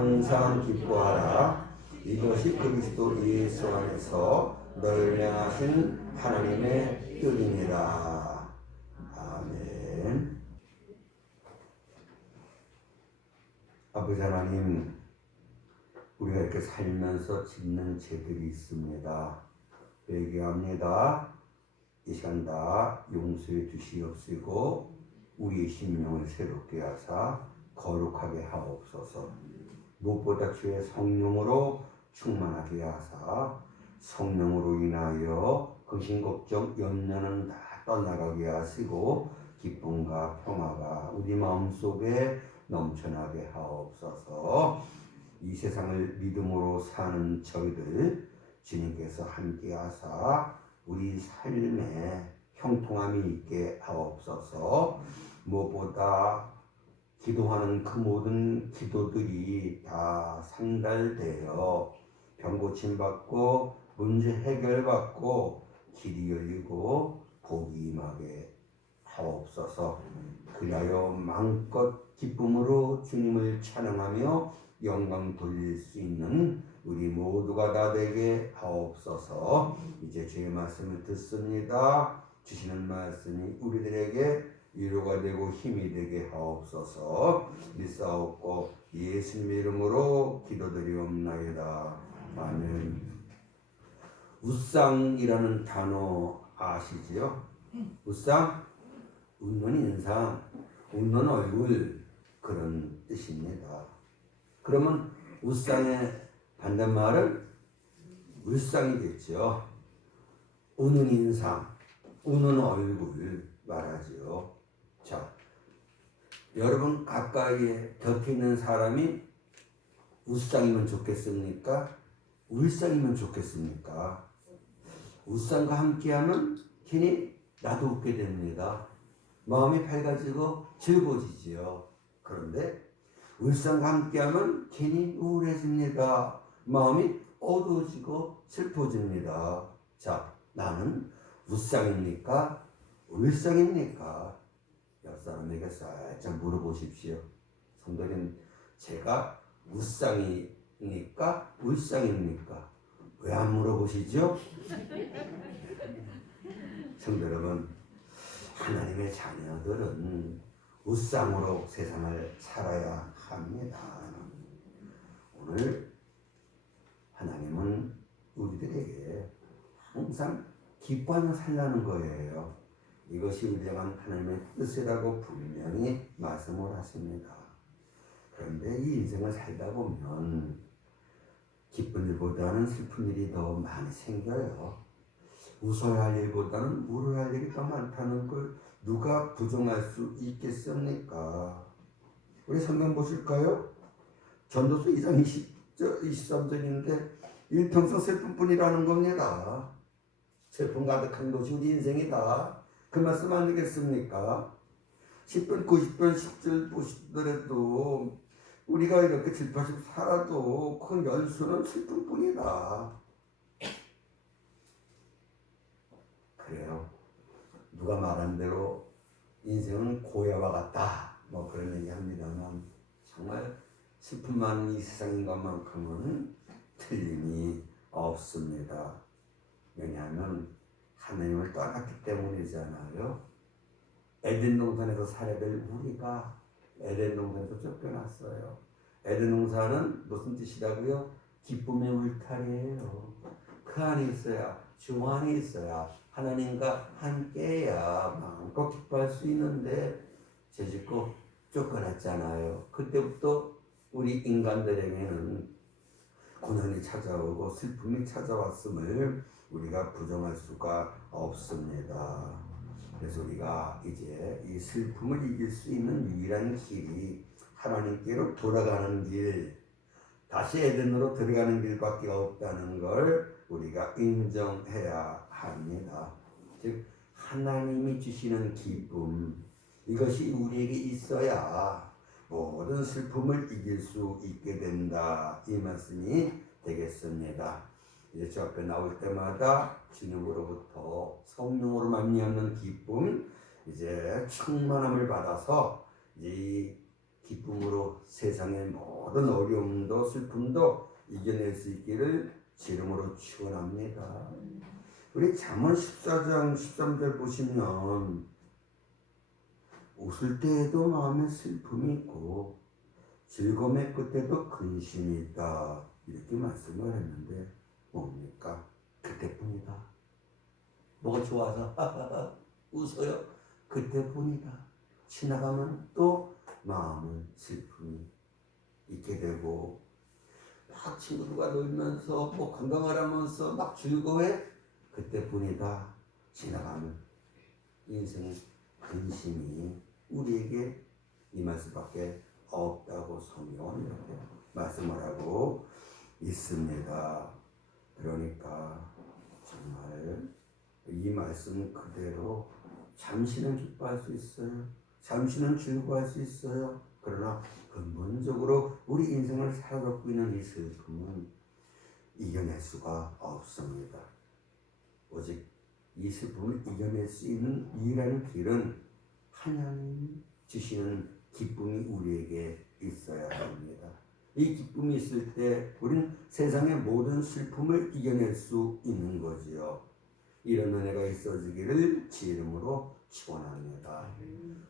항상 기뻐하라. 이것이 그리스도 예수 안에서 너를 향하신 하나님의 뜻이니라. 아멘. 아버지 하나님, 우리가 이렇게 살면서 짓는 죄들이 있습니다. 회개합니다. 이 시간 다 용서해 주시옵시고 우리의 심령을 새롭게 하사 거룩하게 하옵소서. 무엇보다 주의 성령으로 충만하게 하사 성령으로 인하여 근심 걱정 염려는 다 떠나가게 하시고 기쁨과 평화가 우리 마음속에 넘쳐나게 하옵소서. 이 세상을 믿음으로 사는 저희들 주님께서 함께 하사 우리 삶에 형통함이 있게 하옵소서. 무엇보다 기도하는 그 모든 기도들이 다 상달되어 병고침 받고 문제 해결받고 길이 열리고 복이 임하게 하옵소서. 그리하여 마음껏 기쁨으로 주님을 찬양하며 영광 돌릴 수 있는 우리 모두가 다 되게 하옵소서. 이제 주의 말씀을 듣습니다. 주시는 말씀이 우리들에게 위로가 되고 힘이 되게 하옵소서. 믿사옵고 예수님의 이름으로 기도드리옵나이다. 아멘. 우상이라는 단어 아시지요? 우상, 웃는 인상, 웃는 얼굴, 그런 뜻입니다. 그러면 우상의 반대말은 울상이겠죠. 우는 인상, 우는 얼굴 말하죠. 자, 여러분 가까이에 곁에 있는 사람이 우상이면 좋겠습니까? 울상이면 좋겠습니까? 울상과 함께하면 괜히 나도 웃게 됩니다. 마음이 밝아지고 즐거워지지요. 그런데 울상과 함께하면 괜히 우울해집니다. 마음이 어두워지고 슬퍼집니다. 자, 나는 울상입니까? 울상입니까? 옆 사람에게 살짝 물어보십시오. 성도님, 제가 울상입니까? 울상입니까? 왜 안 물어보시죠? 성도 여러분, 하나님의 자녀들은 우상으로 세상을 살아야 합니다. 오늘 하나님은 우리들에게 항상 기뻐하며 살라는 거예요. 이것이 위대한 하나님의 뜻이라고 분명히 말씀을 하십니다. 그런데 이 인생을 살다 보면 기쁜 일보다는 슬픈 일이 더 많이 생겨요. 웃어야 할 일보다는 울어야 할 일이 더 많다는 걸 누가 부정할 수 있겠습니까? 우리 성경 보실까요? 전도서 2장 23절인데 일평생 슬픔뿐이라는 겁니다. 슬픔 가득한 것이 우리 인생이다. 그 말씀 아니겠습니까? 10편, 90편, 10절 보시더라도 우리가 이렇게 질파식 살아도 그 연수는 슬픔뿐이다. 그래요. 누가 말한 대로 인생은 고야와 같다. 뭐 그런 얘기 합니다만 정말 슬픔 많은 이 세상인 것만큼은 틀림이 없습니다. 왜냐하면 하나님을 떠났기 때문이잖아요. 에덴 동산에서 살아야 될 우리가 에덴 동산에서 쫓겨났어요. 에덴 동산은 무슨 뜻이라고요? 기쁨의 울타리예요. 그 안에 있어야, 주 안에 있어야 하나님과 함께해야 마음껏 기뻐할 수 있는데 죄짓고 쫓겨났잖아요. 그때부터 우리 인간들에게는 고난이 찾아오고 슬픔이 찾아왔음을 우리가 부정할 수가 없습니다. 그래서 우리가 이제 이 슬픔을 이길 수 있는 유일한 길이 하나님께로 돌아가는 길, 다시 에덴으로 들어가는 길밖에 없다는 걸 우리가 인정해야 합니다. 즉 하나님이 주시는 기쁨, 이것이 우리에게 있어야 모든 슬픔을 이길 수 있게 된다. 이 말씀이 되겠습니다. 이제 저 앞에 나올 때마다 주님으로부터 성령으로 말미암는 기쁨, 이제 충만함을 받아서 이 기쁨으로 세상의 모든 어려움도 슬픔도 이겨낼 수 있기를 지름으로 축원합니다. 우리 잠언 14장 13절 보시면 웃을 때에도 마음에 슬픔이 있고 즐거움의 끝에도 근심이 있다 이렇게 말씀을 했는데 뭡니까? 그때뿐이다. 뭐가 좋아서 웃어요? 그때뿐이다. 지나가면 또 마음은 슬픔이 있게 되고 막 친구들과 놀면서 뭐 관광을 하면서 막 즐거워해? 그때뿐이다. 지나가면 인생의 근심이 우리에게 임할 수밖에 없다고 성경은 이렇게 말씀을 하고 있습니다. 그러니까 정말 이 말씀 그대로 잠시는 기뻐할 수 있어요. 잠시는 즐거워할 수 있어요. 그러나 근본적으로 우리 인생을 살아가고 있는 이 슬픔은 이겨낼 수가 없습니다. 오직 이 슬픔을 이겨낼 수 있는 유일한 길은 하나님 주시는 기쁨이 우리에게 있어야 합니다. 이 기쁨이 있을 때 우리는 세상의 모든 슬픔을 이겨낼 수 있는 거지요. 이런 은혜가 있어지기를 주 이름으로 축원합니다.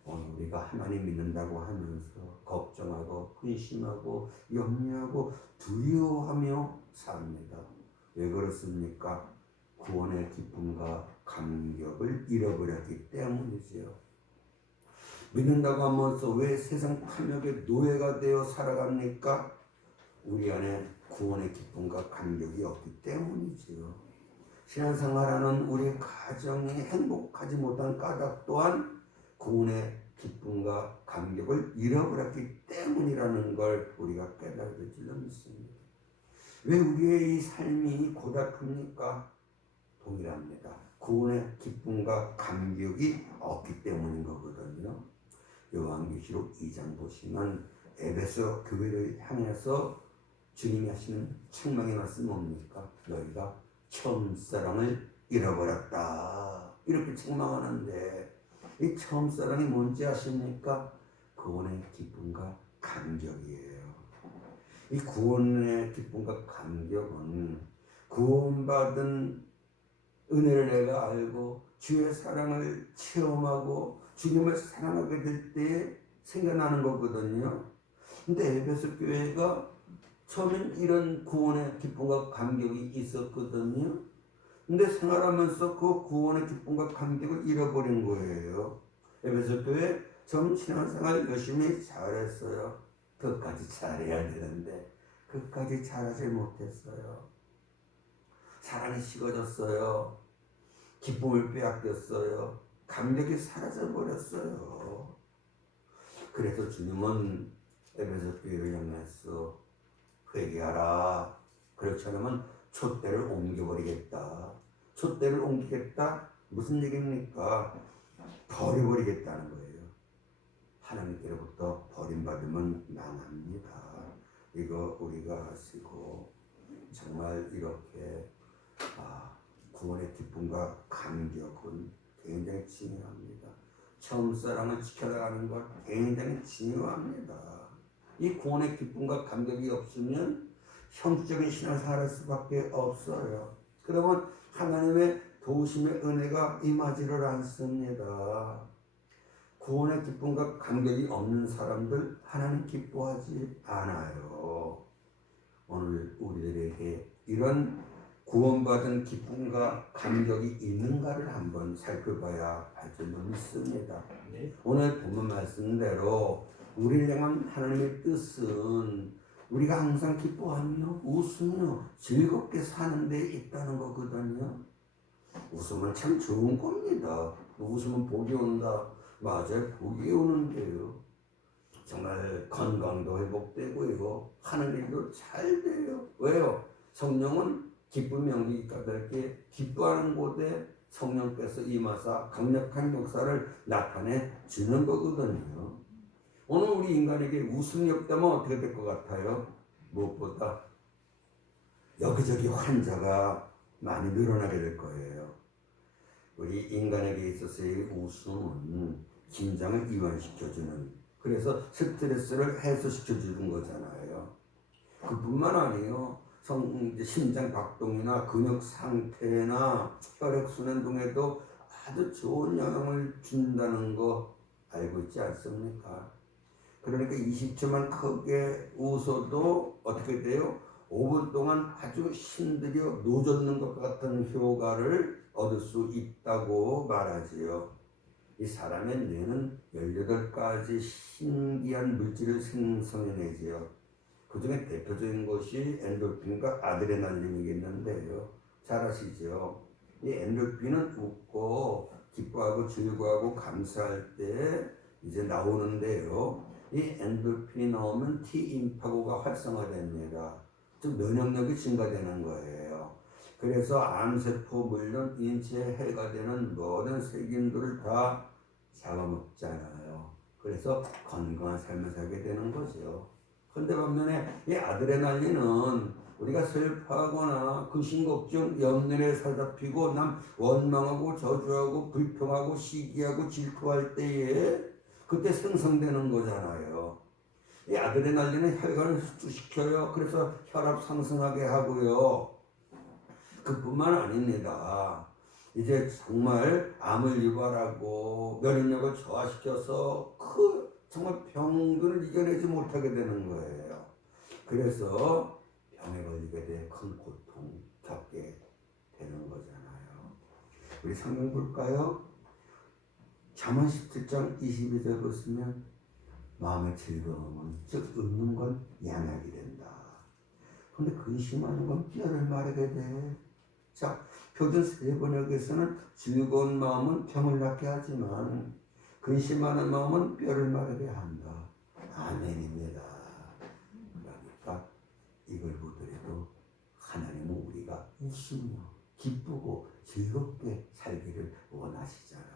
오늘 우리가 하나님 믿는다고 하면서 걱정하고 근심하고 염려하고 두려워하며 삽니다. 왜 그렇습니까? 구원의 기쁨과 감격을 잃어버렸기 때문이지요. 믿는다고 하면서 왜 세상 탐욕의 노예가 되어 살아갑니까? 우리 안에 구원의 기쁨과 감격이 없기 때문이지요. 신앙생활하는 우리 가정이 행복하지 못한 까닭 또한 구원의 기쁨과 감격을 잃어버렸기 때문이라는 걸 우리가 깨달을 줄로 믿습니다. 왜 우리의 이 삶이 고달픕니까? 동일합니다. 구원의 기쁨과 감격이 없기 때문인 거거든요. 요한계시록 2장 보시면 에베소 교회를 향해서 주님이 하시는 책망의 말씀 뭡니까? 너희가 처음 사랑을 잃어버렸다. 이렇게 책망하는데 이 처음 사랑이 뭔지 아십니까? 구원의 기쁨과 감격이에요. 이 구원의 기쁨과 감격은 구원받은 은혜를 내가 알고 주의 사랑을 체험하고 주님을 사랑하게 될 때에 생겨나는 거거든요. 근데 에베소 교회가 처음엔 이런 구원의 기쁨과 감격이 있었거든요. 근데 생활하면서 그 구원의 기쁨과 감격을 잃어버린 거예요. 에베소 교회 처음 신앙생활 열심히 잘했어요. 끝까지 잘해야 되는데 끝까지 잘하지 못했어요. 사랑이 식어졌어요. 기쁨을 빼앗겼어요. 감격이 사라져버렸어요. 그래서 주님은 에베소 교회를 향해서 회개하라. 그렇지 않으면 촛대를 옮겨버리겠다. 촛대를 옮기겠다? 무슨 얘기입니까? 버려버리겠다는 거예요. 하나님께로부터 버림받으면 망합니다. 이거 우리가 아시고 정말 이렇게 구원의 기쁨과 감격은 굉장히 중요합니다. 처음 사랑을 지켜나가는 것 굉장히 중요합니다. 이 구원의 기쁨과 감격이 없으면 형식적인 신앙생활을 할 수밖에 없어요. 그러면 하나님의 도우심의 은혜가 임하지를 않습니다. 구원의 기쁨과 감격이 없는 사람들 하나님 기뻐하지 않아요. 오늘 우리들에게 이런 구원받은 기쁨과 감격이 있는가를 한번 살펴봐야 할 줄로 믿습니다. 오늘 본문 말씀대로 우리를 향한 하나님의 뜻은 우리가 항상 기뻐하며 웃으며 즐겁게 사는 데 있다는 거거든요. 웃으면 참 좋은 겁니다. 웃으면 복이 온다. 맞아요. 복이 오는데요. 정말 건강도 회복되고요. 하는 일도 잘 돼요. 왜요? 성령은 기쁨의 영이 까닭에 기뻐하는 곳에 성령께서 임하사 강력한 역사를 나타내 주는 거거든요. 오늘 우리 인간에게 웃음이 없다면 어떻게 될 것 같아요? 무엇보다 여기저기 환자가 많이 늘어나게 될 거예요. 우리 인간에게 있어서의 웃음은 긴장을 이완시켜주는 그래서 스트레스를 해소시켜 주는 거잖아요. 그뿐만 아니에요. 이제 심장 박동이나 근육 상태나 혈액순환 등에도 아주 좋은 영향을 준다는 거 알고 있지 않습니까? 그러니까 20초만 크게 웃어도 어떻게 돼요? 5분 동안 아주 신들여 노젓는 것 같은 효과를 얻을 수 있다고 말하지요. 이 사람의 뇌는 18가지 신기한 물질을 생성해내지요. 그 중에 대표적인 것이 엔돌핀과 아드레날린이겠는데요. 잘 아시죠? 이 엔돌핀은 웃고 기뻐하고 즐거워하고 감사할 때 이제 나오는데요. 이 엔돌핀이 나오면 T임파고가 활성화됩니다. 즉 면역력이 증가되는 거예요. 그래서 암세포 물론 인체에 해가 되는 모든 세균들을 다 잡아먹잖아요. 그래서 건강한 삶을 살게 되는 거죠. 근데 반면에 이 아드레날린은 우리가 슬퍼하거나 근심 걱정 염려에 사로잡히고 남 원망하고 저주하고 불평하고 시기하고 질투할 때에 그때 생성되는 거잖아요. 이 아드레날린은 혈관을 수축시켜요. 그래서 혈압 상승하게 하고요. 그뿐만 아닙니다. 이제 정말 암을 유발하고 면역력을 저하시켜서 정말 병들을 이겨내지 못하게 되는 거예요. 그래서 병에 걸리게 돼 큰 고통 겪게 되는 거잖아요. 우리 성경 볼까요? 잠언 17장 22절 보시면 마음의 즐거움은 즉 웃는 건 양약이 된다. 근데 근심하는 건 뼈를 마르게 돼. 자, 표준 세번역에서는 즐거운 마음은 병을 낫게 하지만 근심하는 마음은 뼈를 마르게 한다. 아멘입니다. 그러니까 이걸 보더라도 하나님은 우리가 웃으며 기쁘고 즐겁게 살기를 원하시잖아요.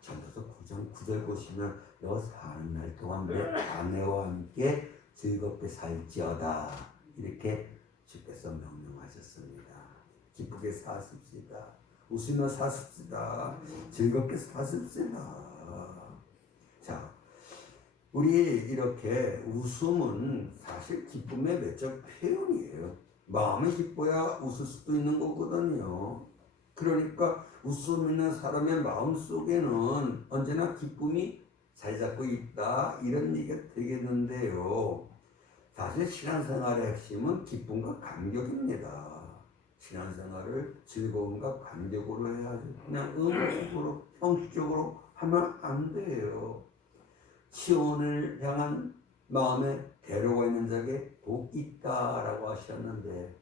전도서 9장 9절 보시면 너 사는 날 동안 내 아내와 함께 즐겁게 살지어다. 이렇게 주께서 명령하셨습니다. 기쁘게 사십시다. 웃으며 사십시다. 즐겁게 사십시다. 자, 우리 이렇게 웃음은 사실 기쁨의 외적 표현이에요. 마음이 기뻐야 웃을 수도 있는 거거든요. 그러니까 웃음 있는 사람의 마음 속에는 언제나 기쁨이 자리 잡고 있다. 이런 얘기가 되겠는데요. 사실 신앙생활의 핵심은 기쁨과 감격입니다. 신앙생활을 즐거움과 감격으로 해야지. 그냥 의무적으로 형식적으로 하면 안 돼요. 시온을 향한 마음에 대로가 있는 자에게 복 있다라고 하셨는데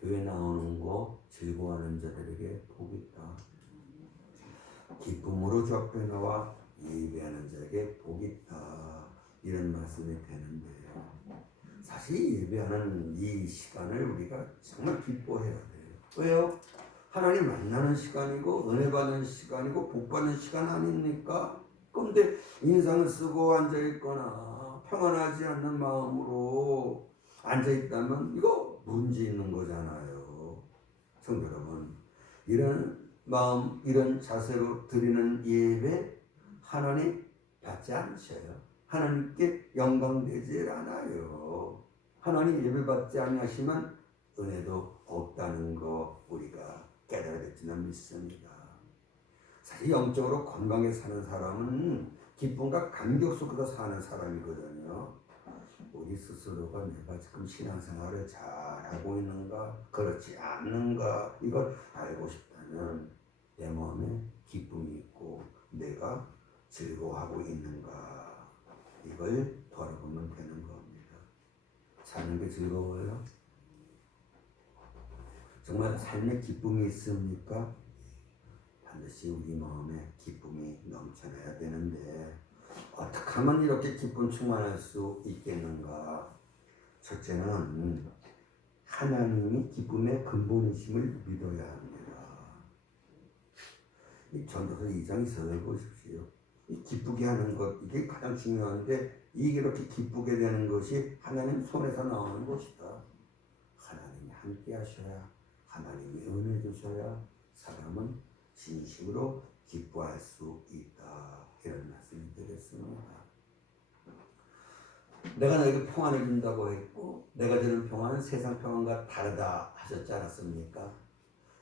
교회 나오는 거 즐거워하는 자들에게 복 있다. 기쁨으로 주 앞에 나와 예배하는 자에게 복 있다. 이런 말씀이 되는데요. 사실 예배하는 이 시간을 우리가 정말 기뻐해야 돼요. 왜요? 하나님 만나는 시간이고 은혜 받는 시간이고 복 받는 시간 아닙니까? 그런데 인상을 쓰고 앉아있거나 평안하지 않는 마음으로 앉아있다면 이거 문제 있는 거잖아요. 성도 여러분, 이런 마음, 이런 자세로 드리는 예배 하나님 받지 않으셔요. 하나님께 영광되지 않아요. 하나님 예배 받지 아니하시면 은혜도 없다는 거 우리가 깨달아야 될지는 믿습니다. 사실 영적으로 건강하게 사는 사람은 기쁨과 감격 속에서 사는 사람이거든요. 우리 스스로가 내가 지금 신앙생활을 잘하고 있는가 그렇지 않는가 이걸 알고 싶다면 내 마음에 기쁨이 있고 내가 즐거워하고 있는가 이걸 돌아보면 되는 겁니다. 사는 게 즐거워요? 정말 삶에 기쁨이 있습니까? 반드시 우리 마음에 기쁨이 넘쳐나야 되는데 어떻게 하면 이렇게 기쁨 충만할 수 있겠는가? 첫째는 하나님이 기쁨의 근본이심을 믿어야 합니다. 이 전도서 2장 2절을 보십시오. 이 기쁘게 하는 것 이게 가장 중요한데 이게 이렇게 기쁘게 되는 것이 하나님 손에서 나오는 것이다. 하나님이 함께 하셔야 하나님이 은혜 주셔야 사람은 진심으로 기뻐할 수 있다. 이런 말씀이 되겠습니다. 내가 너에게 평안을 준다고 했고 내가 주는 평안은 세상 평안과 다르다 하셨지 않았습니까?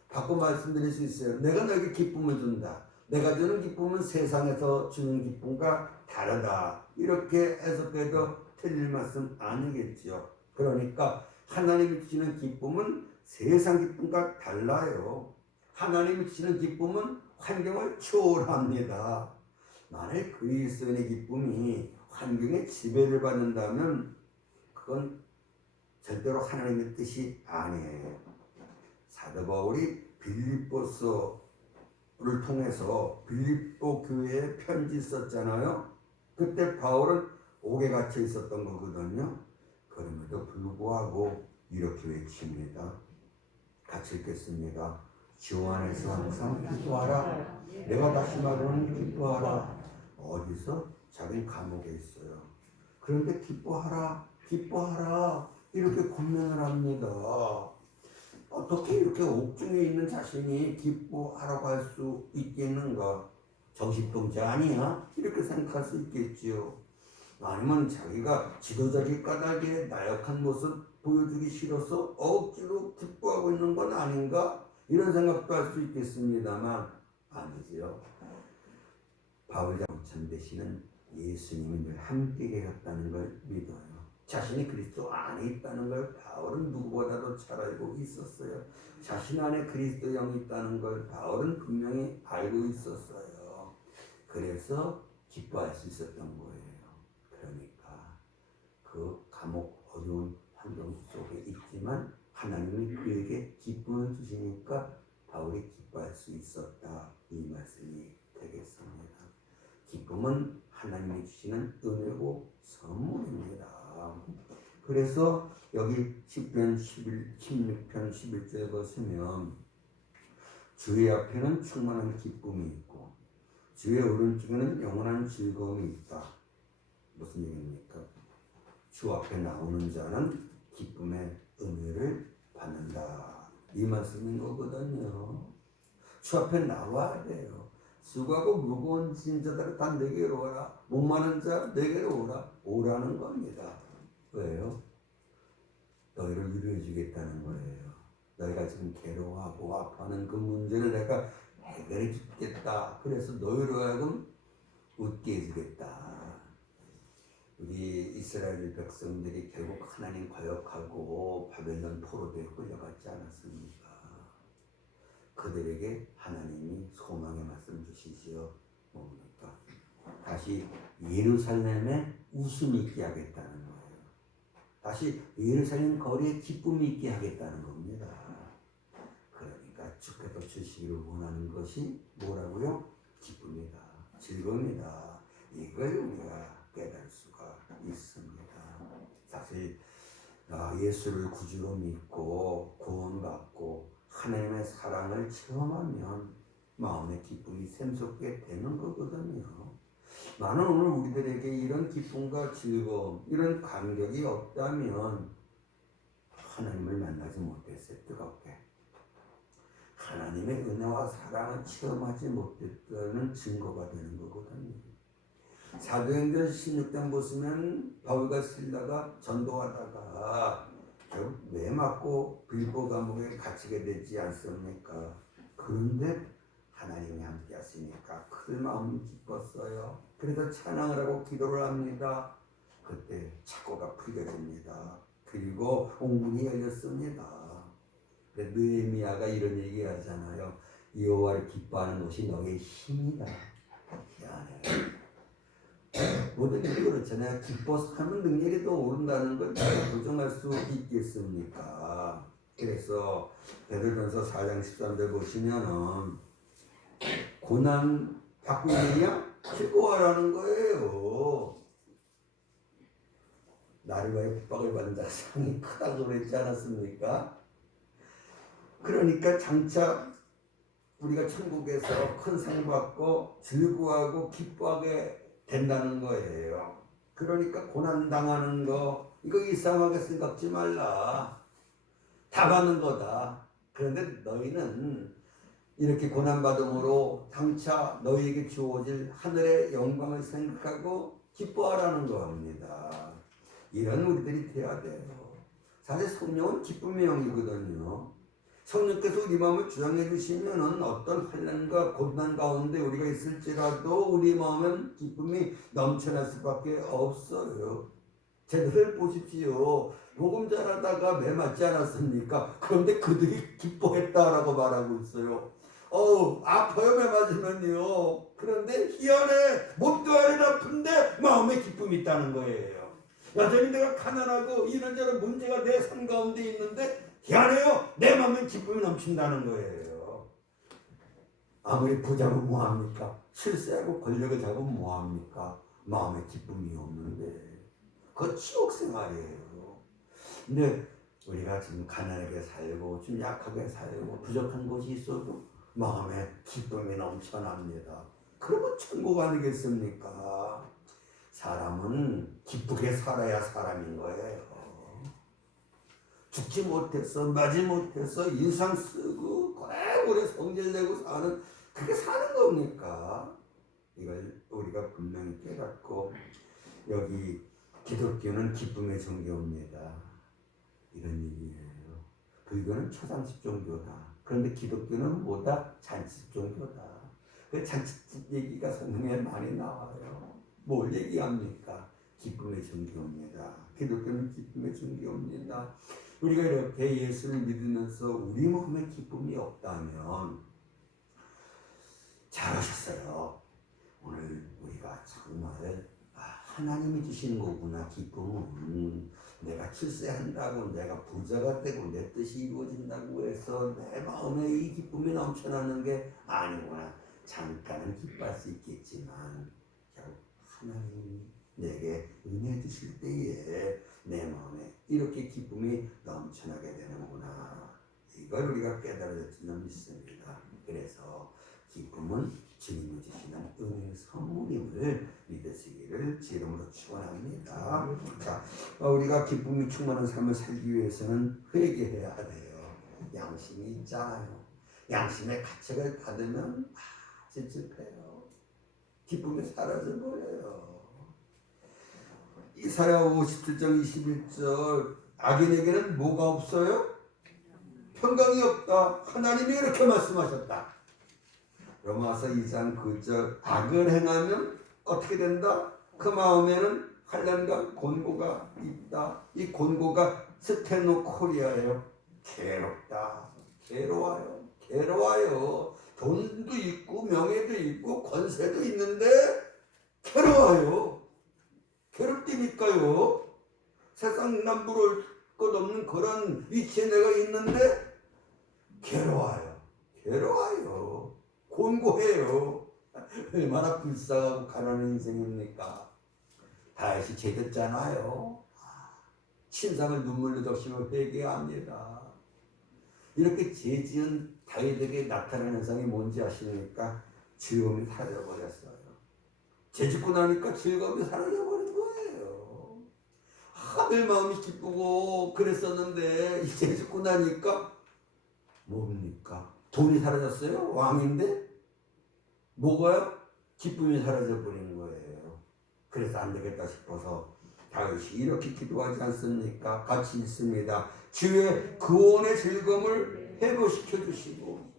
바꿔 말씀드릴 수 있어요. 내가 너에게 기쁨을 준다. 내가 주는 기쁨은 세상에서 주는 기쁨과 다르다. 이렇게 해석해도 틀릴 말씀 아니겠죠. 그러니까 하나님이 주시는 기쁨은 세상 기쁨과 달라요. 하나님이 주시는 기쁨은 환경을 초월합니다. 만일 그리스도인의 기쁨이 환경의 지배를 받는다면 그건 절대로 하나님의 뜻이 아니에요. 사도 바울이 빌립보서를 통해서 빌립보 교회에 편지 썼잖아요. 그때 바울은 옥에 갇혀 있었던 거거든요. 그럼에도 불구하고 이렇게 외칩니다. 같이 읽겠습니다. 주 안에서 항상 기뻐하라. 내가 다시 말하는 기뻐하라. 어디서? 자기 감옥에 있어요. 그런데 기뻐하라, 기뻐하라 이렇게 권면을 합니다. 어떻게 이렇게 옥중에 있는 자신이 기뻐하라고 할 수 있겠는가? 정신병자 아니야? 이렇게 생각할 수 있겠지요. 아니면 자기가 지도자기 까닭에 나약한 모습 보여주기 싫어서 억지로 기뻐하고 있는 건 아닌가? 이런 생각도 할 수 있겠습니다만 아니지요. 바울 장천 대신은 예수님이 늘 함께 계셨다는 걸 믿어요. 자신이 그리스도 안에 있다는 걸 바울은 누구보다도 잘 알고 있었어요. 자신 안에 그리스도 영이 있다는 걸 바울은 분명히 알고 있었어요. 그래서 기뻐할 수 있었던 거예요. 그러니까 그 감옥 어려운 환경 속에 있지만 하나님이 그에게 기쁨을 주시니까 바울이 기뻐할 수 있었다. 이 말씀이 되겠습니다. 기쁨은 하나님이 주시는 은혜고 선물입니다. 그래서 여기 시편 16편 11절에 보시면 주의 앞에는 충만한 기쁨이 있고 주의 오른쪽에는 영원한 즐거움이 있다. 무슨 얘기입니까? 주 앞에 나오는 자는 기쁨의 은혜를 받는다. 이 말씀인 거거든요. 주 앞에 나와야 돼요. 수고하고 무거운 짐 자들아 다 내게로 오라. 목마른 자 내게로 오라. 오라는 겁니다. 왜요? 너희를 위로해 주겠다는 거예요. 너희가 지금 괴로워하고 아파하는 그 문제를 내가 해결해 주겠다. 그래서 너희로 하여금 웃게 해주겠다. 우리 이스라엘 백성들이 결국 하나님 거역하고 바벨론 포로대에 끌려갔지 않았습니까? 그들에게 하나님이 소망의 말씀 주시지요. 뭡니까? 다시 예루살렘에 웃음이 있게 하겠다는 거예요. 다시 예루살렘 거리에 기쁨이 있게 하겠다는 겁니다. 그러니까 주께서 주시기를 원하는 것이 뭐라고요? 기쁨이다. 즐거움이다. 이걸 우리가 깨달을 수가 있습니다. 사실 예수를 구주로 믿고 구원받고 하나님의 사랑을 체험하면 마음의 기쁨이 샘솟게 되는 거거든요. 나는 오늘 우리들에게 이런 기쁨과 즐거움, 이런 감격이 없다면 하나님을 만나지 못했어요. 뜨겁게. 하나님의 은혜와 사랑을 체험하지 못했다는 증거가 되는 거거든요. 사도행전 16장 보시면 바울과 실라가 전도하다가 결국 매 맞고 빌보 감옥에 갇히게 되지 않습니까? 그런데 하나님이 함께 하시니까 큰 마음이 기뻤어요. 그래서 찬양을 하고 기도를 합니다. 그때 착고가 풀려집니다. 그리고 옥문이 열렸습니다. 느헤미야가 이런 얘기 하잖아요. 여호와를 기뻐하는 것이 너의 힘이다. 희한해요. 모든 일이 그렇잖아요. 기뻐서 하면 능력이 더 오른다는 걸 부정할 수 있겠습니까? 그래서 베드로전서 4장 13절 보시면은 고난 받고 있느냐? 즐거워하라는 거예요. 나를 위하여 핍박을 받는 자 상이 크다고 그랬지 않았습니까? 그러니까 장차 우리가 천국에서 큰 상 받고 즐거워하고 기뻐하게 된다는 거예요. 그러니까 고난 당하는 거 이거 이상하게 생각지 말라. 다 받는 거다. 그런데 너희는 이렇게 고난받음으로 장차 너희에게 주어질 하늘의 영광을 생각하고 기뻐하라는 겁니다. 이런 우리들이 돼야 돼요. 사실 성령은 기쁨의 영이거든요. 성령께서 우리 마음을 주장해 주시면은 어떤 환난과 고난 가운데 우리가 있을지라도 우리 마음은 기쁨이 넘쳐날 수밖에 없어요. 제들 보십시오. 복음 전하다가 매 맞지 않았습니까? 그런데 그들이 기뻐했다라고 말하고 있어요. 아파요 매 맞으면요. 그런데 희한해. 몸도 안 아픈데 마음에 기쁨이 있다는 거예요. 여전히 내가 가난하고 이런저런 문제가 내 삶 가운데 있는데 희한해요. 내 마음에 기쁨이 넘친다는 거예요. 아무리 부자면 뭐합니까? 실세하고 권력을 잡으면 뭐합니까? 마음에 기쁨이 없는데 그거 지옥 생활이에요. 근데 우리가 지금 가난하게 살고 좀 약하게 살고 부족한 곳이 있어도 마음에 기쁨이 넘쳐납니다. 그러면 천국 아니겠습니까? 사람은 기쁘게 살아야 사람인 거예요. 죽지 못해서 맞지 못해서 인상 쓰고 오래 성질내고 사는 그게 사는 겁니까? 이걸 우리가 분명히 깨닫고 여기 기독교는 기쁨의 종교입니다. 이런 얘기예요. 불교는 초상집 종교다. 그런데 기독교는 뭐다? 잔치집 종교다. 그 잔치집 얘기가 성경에 많이 나와요. 뭘 얘기합니까? 기쁨의 종교입니다. 기독교는 기쁨의 종교입니다. 우리가 이렇게 예수를 믿으면서 우리 마음에 기쁨이 없다면 잘하셨어요. 오늘 우리가 정말 하나님이 주신 거구나. 기쁨은 내가 출세한다고 내가 부자가 되고 내 뜻이 이루어진다고 해서 내 마음에 이 기쁨이 넘쳐나는 게 아니구나. 잠깐은 기뻐할 수 있겠지만 결국 하나님이 내게 은혜 주실 때에 내 마음에 이렇게 기쁨이 넘쳐나게 되는구나. 이걸 우리가 깨달아야 줄는 믿습니다. 그래서 기쁨은 주님이 주시는 은혜의 선물임을 믿으시기를 제 이름으로 축원합니다. 자, 우리가 기쁨이 충만한 삶을 살기 위해서는 회개해야 돼요. 양심이 있잖아요. 양심의 가책을 받으면 찝찝해요. 기쁨이 사라져 버려요. 이사야 57장 21절 악인에게는 뭐가 없어요? 평강이 없다. 하나님이 이렇게 말씀하셨다. 로마서 2장 9절 악을 행하면 어떻게 된다? 그 마음에는 환난과 곤고가 있다. 이 곤고가 스테노코리아예요. 괴롭다. 괴로워요. 돈도 있고 명예도 있고 권세도 있는데 괴로워요. 괴롭다니까요. 세상 남부러울 것 없는 그런 위치에 내가 있는데 괴로워요. 곤고해요. 얼마나 불쌍하고 가난한 인생입니까? 다윗이 죄졌잖아요. 침상을 눈물로 적시며 회개합니다. 이렇게 죄 지은 다윗에게 나타나는 현상이 뭔지 아십니까? 즐거움이 사라져버렸어요. 죄 짓고 나니까 즐거움이 사라져버린 거예요. 늘 마음이 기쁘고 그랬었는데 죄 짓고 나니까 뭡니까? 돈이 사라졌어요? 왕인데? 뭐가요? 기쁨이 사라져버린 거예요. 그래서 안 되겠다 싶어서 다윗이 이렇게 기도하지 않습니까? 같이 있습니다. 주의 구원의 즐거움을 회복시켜 주시고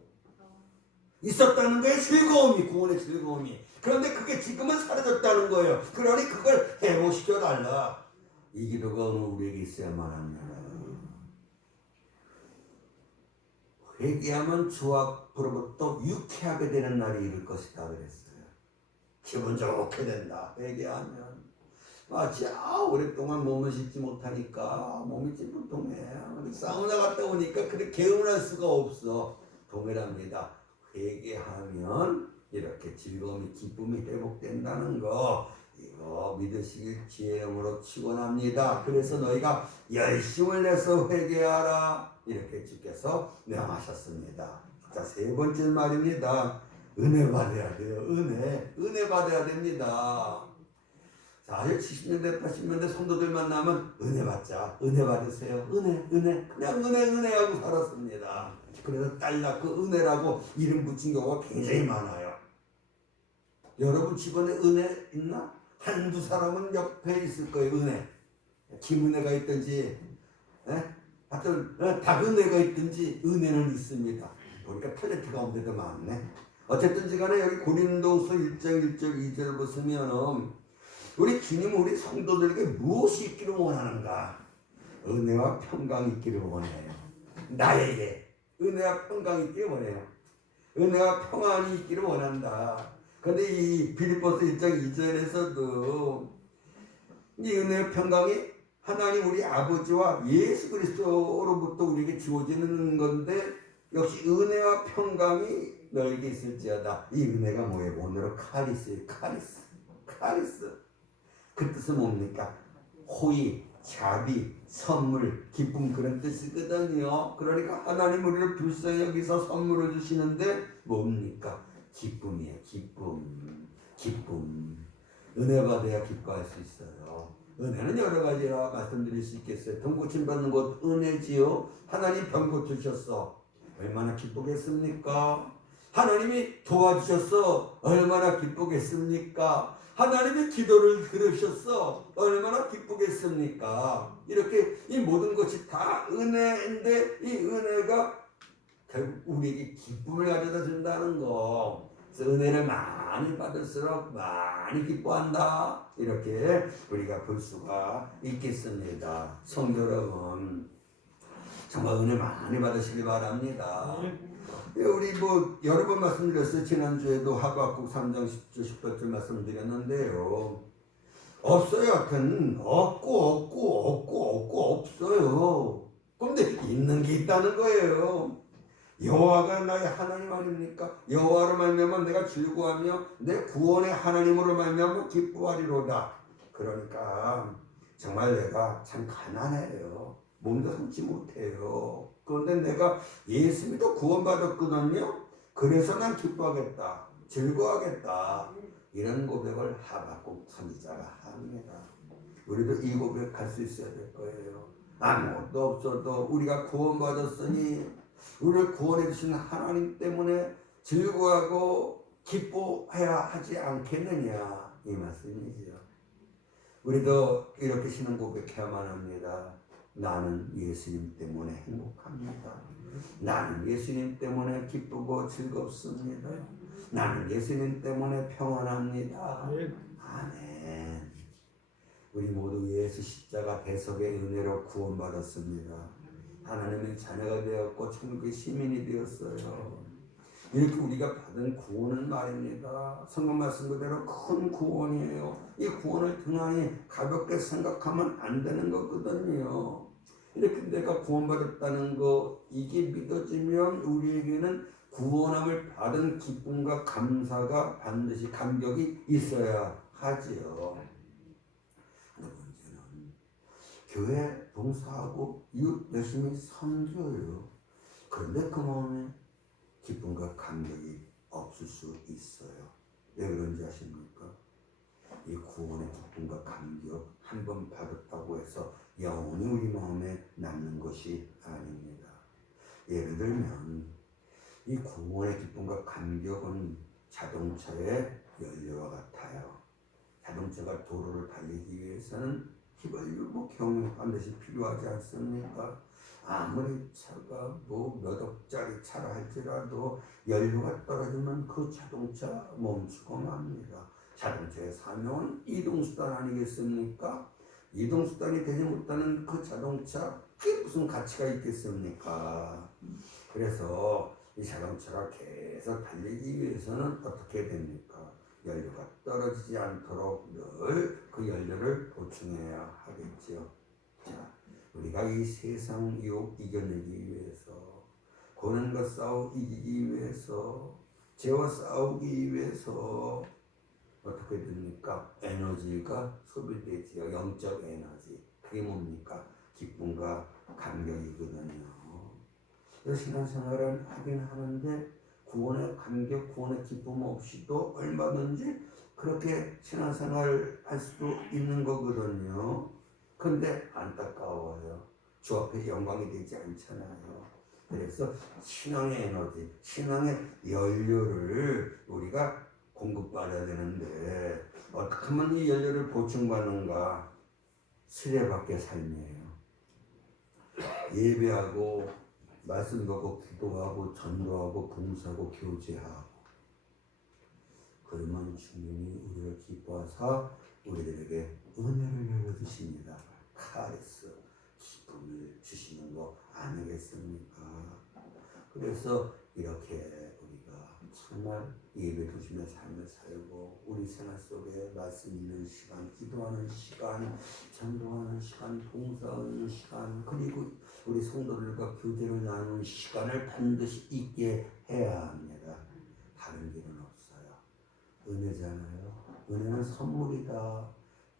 있었다는 거예요. 즐거움이, 구원의 즐거움이. 그런데 그게 지금은 사라졌다는 거예요. 그러니 그걸 회복시켜 달라. 이 기도가 오늘 우리에게 있어야만 합니다. 회개하면 주 앞으로부터 유쾌하게 되는 날이 이를 것이다 그랬어요. 기분 좋게 된다. 회개하면 마치 오랫동안 몸을 씻지 못하니까 몸이 찌뿌둥해. 사우나 갔다 오니까 그렇게 개운할 수가 없어. 동일합니다. 회개하면 이렇게 즐거움이 기쁨이 회복된다는 거 이거 믿으시길 주의 이름으로 축원합니다. 그래서 너희가 열심을 내서 회개하라 이렇게 주께서 명하셨습니다. 자, 세 번째 말입니다. 은혜 받아야 돼요. 은혜 받아야 됩니다. 자, 70년대 80년대 성도들 만나면 은혜 받자. 은혜 받으세요. 은혜 그냥 은혜 하고 살았습니다. 그래서 딸 낳고 은혜라고 이름 붙인 경우가 굉장히 많아요. 여러분 집안에 은혜 있나? 한두 사람은 옆에 있을 거예요. 은혜. 김은혜가 있든지, 하여튼 박은혜가 있든지 은혜는 있습니다. 보니까 탤런트 가운데도 많네. 어쨌든지 간에 여기 고린도서 1장 1절 2절 보시면 우리 주님은 우리 성도들에게 무엇이 있기를 원하는가? 은혜와 평강이 있기를 원해요. 나에게 은혜와 평강이 있기를 원해요. 은혜와 평안이 있기를 원한다. 그런데 이 빌립보서 1장 2절에서도 이 은혜와 평강이 하나님 우리 아버지와 예수 그리스도로부터 우리에게 주어지는 건데 역시 은혜와 평강이 너에게 있을지어다. 이 은혜가 뭐예요? 오늘은 카리스예요. 카리스. 그 뜻은 뭡니까? 호의, 자비, 선물, 기쁨 그런 뜻이거든요. 그러니까 하나님 우리를 불쌍히 여기서 선물을 주시는데 뭡니까? 기쁨이에요. 기쁨. 은혜 받아야 기뻐할 수 있어요. 은혜는 여러 가지라 말씀드릴 수 있겠어요. 병 고침 받는 것 은혜지요. 하나님 병 고치셨어. 얼마나 기쁘겠습니까? 하나님이 도와주셨어. 얼마나 기쁘겠습니까? 하나님의 기도를 들으셨어. 얼마나 기쁘겠습니까? 이렇게 이 모든 것이 다 은혜인데 이 은혜가 결국 우리에게 기쁨을 가져다 준다는 거. 그래서 은혜를 많이 받을수록 많이 기뻐한다. 이렇게 우리가 볼 수가 있겠습니다. 성도 여러분, 정말 은혜 많이 받으시길 바랍니다. 우리 여러 번 말씀드렸어요. 지난주에도 하박국 3장 10절 18절 말씀드렸는데요. 없어요. 하여튼 없고 없어요. 그런데 있는 게 있다는 거예요. 여호와가 나의 하나님 아닙니까? 여호와로 말미암아 내가 즐거워하며 내 구원의 하나님으로 말미암아 기뻐하리로다. 그러니까 정말 내가 참 가난해요. 몸도 삼지 못해요. 그런데 내가 예수 믿어 구원받았거든요. 그래서 난 기뻐하겠다. 즐거워하겠다. 이런 고백을 하박국 선지자가 합니다. 우리도 이 고백할 수 있어야 될 거예요. 아무것도 없어도 우리가 구원받았으니 우리를 구원해 주시는 하나님 때문에 즐거워하고 기뻐해야 하지 않겠느냐 이 말씀이지요. 우리도 이렇게 신앙 고백해야만 합니다. 나는 예수님 때문에 행복합니다. 나는 예수님 때문에 기쁘고 즐겁습니다. 나는 예수님 때문에 평안합니다. 아멘. 우리 모두 예수 십자가 대속의 은혜로 구원받았습니다. 하나님의 자녀가 되었고 천국의 시민이 되었어요. 이렇게 우리가 받은 구원은 말입니다. 성경 말씀 그대로 큰 구원이에요. 이 구원을 등한히 가볍게 생각하면 안 되는 거거든요. 이렇게 내가 구원받았다는 거 이게 믿어지면 우리에게는 구원함을 받은 기쁨과 감사가 반드시 감격이 있어야 하지요. 문제는 교회 봉사하고 이웃 열심히 섬겨요. 그런데 그 마음에 기쁨과 감격이 없을 수 있어요. 왜 그런지 아십니까? 이 구원의 기쁨과 감격 한 번 받았다고 해서 영원히 우리 마음에 남는 것이 아닙니다. 예를 들면 이 구원의 기쁨과 감격은 자동차의 연료와 같아요. 자동차가 도로를 달리기 위해서는 휘발유, 경유 반드시 필요하지 않습니까? 아무리 차가 몇 억짜리 차라 할지라도 연료가 떨어지면 그 자동차 멈추고 맙니다. 자동차의 사명은 이동수단 아니겠습니까? 이동수단이 되지 못하는 그 자동차 그게 무슨 가치가 있겠습니까? 그래서 이 자동차가 계속 달리기 위해서는 어떻게 됩니까? 연료가 떨어지지 않도록 늘 그 연료를 보충해야 하겠죠. 자, 우리가 이 세상 유혹 이겨내기 위해서, 고난과 이기기 위해서, 죄와 싸우기 위해서 어떻게 됩니까? 에너지가 소비되지요. 영적 에너지. 그게 뭡니까? 기쁨과 감격이거든요. 그래서 신앙생활을 하긴 하는데 구원의 감격, 구원의 기쁨 없이도 얼마든지 그렇게 신앙생활 할 수도 있는 거거든요. 근데 안타까워요. 주 앞에 영광이 되지 않잖아요. 그래서 신앙의 에너지, 신앙의 연료를 우리가 공급받아야 되는데 어떻게 하면 이 연료를 보충받는가? 수레밖에 삶이에요. 예배하고 말씀 듣고 기도하고 전도하고 봉사하고 교제하고 그러면 주님이 우리를 기뻐하사 우리들에게 은혜를 열어주십니다. 카리스 기쁨을 주시는 거 아니겠습니까? 그래서 이렇게 우리가 정말 예배 드시며 삶을 살고 우리 생활 속에 말씀 있는 시간, 기도하는 시간, 전도하는 시간, 봉사하는 시간, 그리고 우리 성도들과 교제를 나누는 시간을 반드시 있게 해야 합니다. 다른 길은 없어요. 은혜잖아요. 은혜는 선물이다.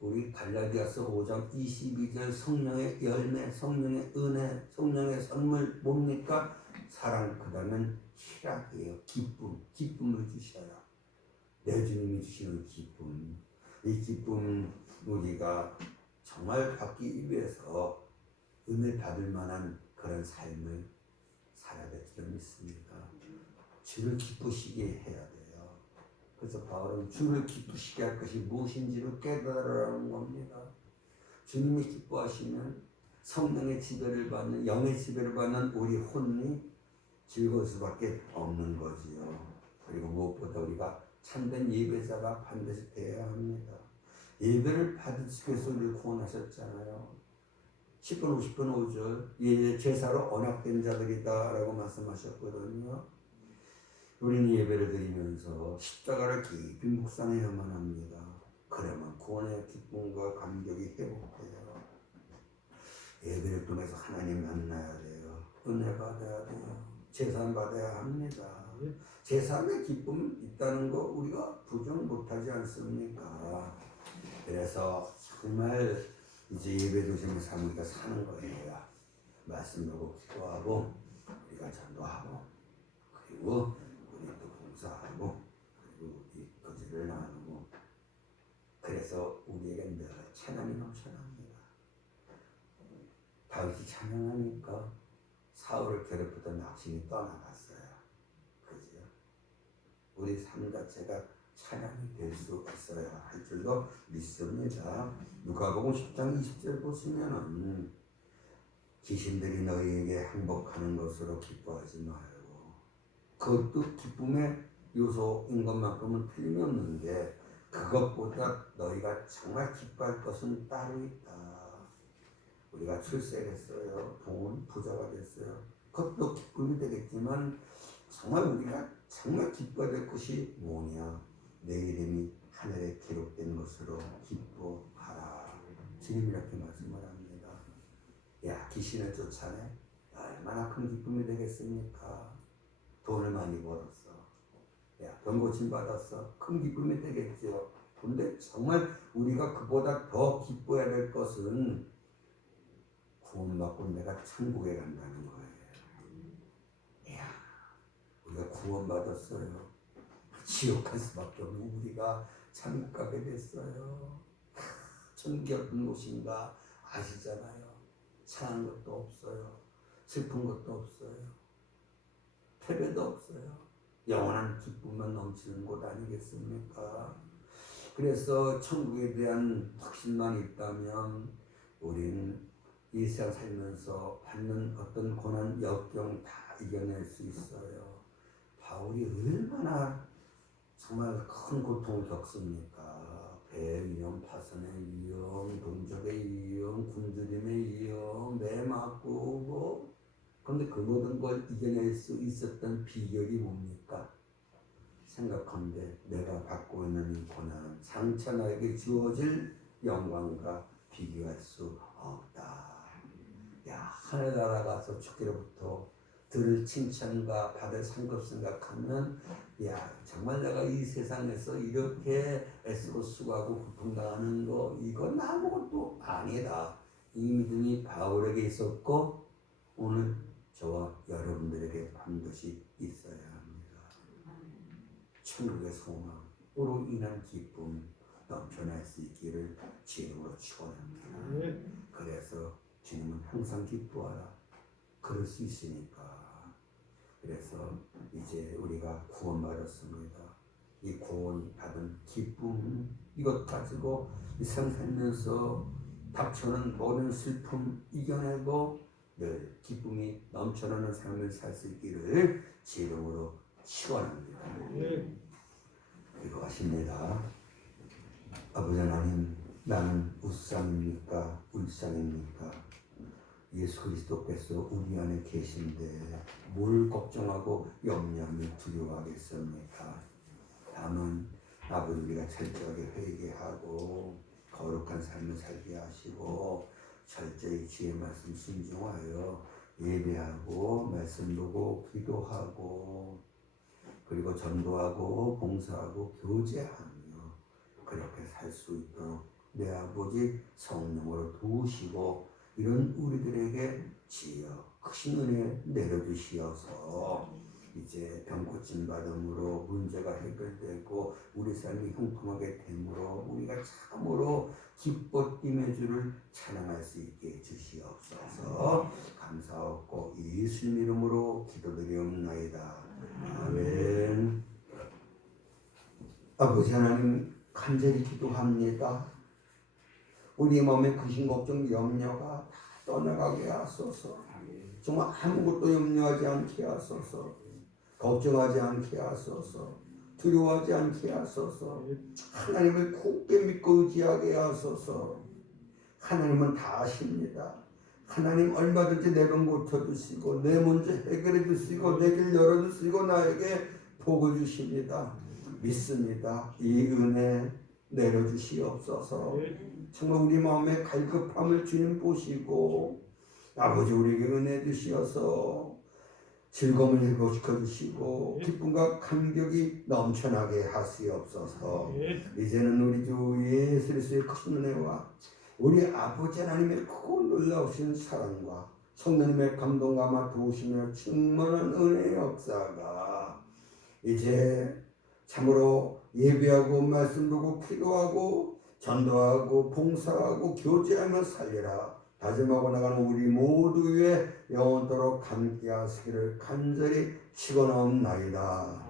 우리 갈라디아서 5장 22절 성령의 열매, 성령의 은혜, 성령의 선물 뭡니까? 사랑, 그 다음은 희락이에요. 기쁨을 주셔요. 내 주님이 주시는 기쁨. 이 기쁨 우리가 정말 받기 위해서 은혜 받을 만한 그런 삶을 살아야 될 줄 믿습니다. 주를 기쁘시게 해야 돼요. 그래서 바울은 주를 기쁘시게 할 것이 무엇인지를 깨달으라는 겁니다. 주님이 기뻐하시면 성령의 지배를 받는, 영의 지배를 받는 우리 혼이 즐거울 수밖에 없는 거지요. 그리고 무엇보다 우리가 참된 예배자가 반드시 되어야 합니다. 예배를 받으시기 위해서 우리를 구원하셨잖아요. 10분 50분 5절 제사로 언약된 자들이다 라고 말씀하셨거든요. 우리는 예배를 드리면서 십자가를 깊이 묵상해야만 합니다. 그러면 구원의 기쁨과 감격이 회복돼요. 예배를 통해서 하나님 만나야 돼요. 은혜 받아야 돼요. 제사 받아야 합니다. 제사의 기쁨 있다는 거 우리가 부정 못하지 않습니까? 그래서 정말 이제 예배 드리는 삶을 우리가 사는 거예요. 말씀하고 기도하고 우리가 전도하고 그리고 우리 또 봉사하고 그리고 우리 거제를 나누고 그래서 우리에게 늘 찬양이 넘쳐납니다. 다윗이 찬양하니까 사울을 괴롭히던 낙심이 떠나갔어요. 그죠? 우리 삶 자체가 찬양이 될 수 있어야 할 줄도 믿습니다. 누가복음 10장 20절 보시면은 귀신들이 너희에게 항복하는 것으로 기뻐하지 말고 그것도 기쁨의 요소인 것만큼은 틀림없는데 그것보다 너희가 정말 기뻐할 것은 따로 있다. 우리가 출세했어요. 부은 부자가 됐어요. 그것도 기쁨이 되겠지만 정말 우리가 정말 기뻐야 될 것이 뭐냐? 내 이름이 하늘에 기록된 것으로 기뻐하라. 주님 이렇게 말씀을 합니다. 야, 귀신을 쫓아내? 얼마나 큰 기쁨이 되겠습니까? 돈을 많이 벌었어. 야, 병 고침 받았어. 큰 기쁨이 되겠죠. 근데 정말 우리가 그보다 더 기뻐해야 될 것은 구원받고 내가 천국에 간다는 거예요. 이야, 우리가 구원받았어요. 지옥 갈 수밖에 없는 우리가 천국 가게 됐어요. 천국이 어떤 곳인가 아시잖아요. 상한 것도 없어요. 슬픈 것도 없어요. 패배도 없어요. 영원한 기쁨만 넘치는 곳 아니겠습니까? 그래서 천국에 대한 확신만 있다면 우리는 이 세상 살면서 받는 어떤 고난, 역경 다 이겨낼 수 있어요. 바울이 얼마나 정말 큰 고통을 겪습니까? 배의 위험, 파선의 위험, 동족의 위험, 굶주림의 위험, 매 맞고 뭐 그런데 그 모든 걸 이겨낼 수 있었던 비결이 뭡니까? 생각한데 내가 받고 있는 이 고난, 장차 나에게 주어질 영광과 비교할 수 없다. 야, 하늘 날아가서 주께로부터 들을 칭찬과 받을 상급 생각하면 야, 정말 내가 이 세상에서 이렇게 애쓰고 수고하고 고통당하는 거 이건 아무것도 아니다. 이 믿음이 바울에게 있었고 오늘 저와 여러분들에게 반드시 있어야 합니다. 천국의 소망으로 인한 기쁨 넘쳐날 수 있기를 주님으로 축원합니다. 그래서 주님은 항상 기뻐하라. 그럴 수 있으니까. 그래서 이제 우리가 구원받았습니다. 이 구원받은 기쁨 이것 가지고 이 세상 살면서 닥쳐오는 모든 슬픔 이겨내고 늘 기쁨이 넘쳐나는 삶을 살 수 있기를 주 이름으로 축원합니다. 기도하십니다. 아버지 하나님, 나는 우상입니까? 울상입니까? 예수 그리스도께서 우리 안에 계신데 뭘 걱정하고 염려하며 두려워하겠습니까? 다만 아버지, 우리가 철저하게 회개하고 거룩한 삶을 살게 하시고 철저히 주의 말씀 순종하여 예배하고 말씀 보고 기도하고 그리고 전도하고 봉사하고 교제하며 그렇게 살 수 있도록 내 아버지 성령으로 도우시고 이런 우리들에게 주여 크신 은혜 내려주시어서 이제 병고침 받음으로 문제가 해결되고 우리 삶이 형통하게 되므로 우리가 참으로 기뻐 뛰며 주를 찬양할 수 있게 해주시옵소서. 감사하고 예수님 이름으로 기도드리옵나이다. 아멘. 아버지 하나님, 간절히 기도합니다. 우리 마음의 근심 걱정 염려가 다 떠나가게 하소서. 정말 아무것도 염려하지 않게 하소서. 걱정하지 않게 하소서. 두려워하지 않게 하소서. 하나님을 굳게 믿고 의지하게 하소서. 하나님은 다 아십니다. 하나님 얼마든지 내 병 고쳐주시고 내 문제 해결해 주시고 내 길 열어주시고 나에게 복을 주십니다. 믿습니다. 이 은혜 내려주시옵소서. 정말 우리 마음의 갈급함을 주님 보시고 아버지 우리에게 은혜 주시어서 즐거움을 회복시켜 주시고 기쁨과 감격이 넘쳐나게 하시옵소서. 이제는 우리 주 예수 그리스도의 크신 은혜와 우리 아버지 하나님의 크고 놀라우신 사랑과 성령님의 감동감화 도우시며 충만한 은혜의 역사가 이제 참으로 예배하고 말씀 보고 기도하고 전도하고 봉사하고 교제하며 살리라 다짐하고 나가는 우리 모두의 영원토록 함께 하시기를 간절히 축원하옵나이다.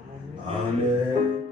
아멘.